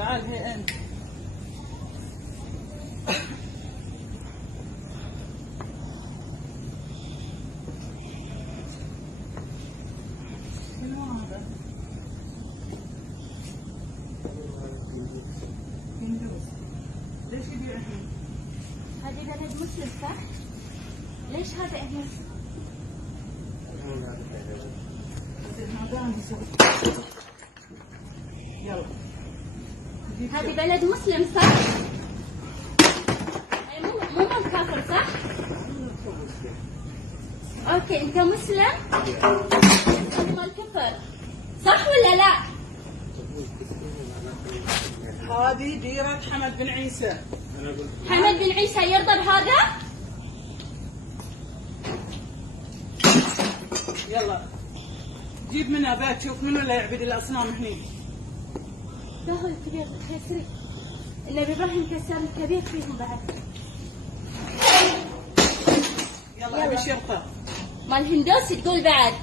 تعال هي انت. شنو هذا؟ هندوس. ليش يبيع هنا؟ هذه بلد مسلم صح؟ ليش هذا هنا؟ يلا. هذه بلد مسلم صح؟ أي مو كافر صح؟ اوكي انت مسلم؟ انا مال كفر صح ولا لا؟ هذه ديرة حمد بن عيسى. حمد بن عيسى يرضى بهذا؟ يلا جيب منها بات شوف منو اللي يعبد الاصنام هني. لا هو الكبير كسري. النبي ابراهيم كسر الكبير فيهم بعد. يلا ابي شرطه. مال هندوسي تقول بعد.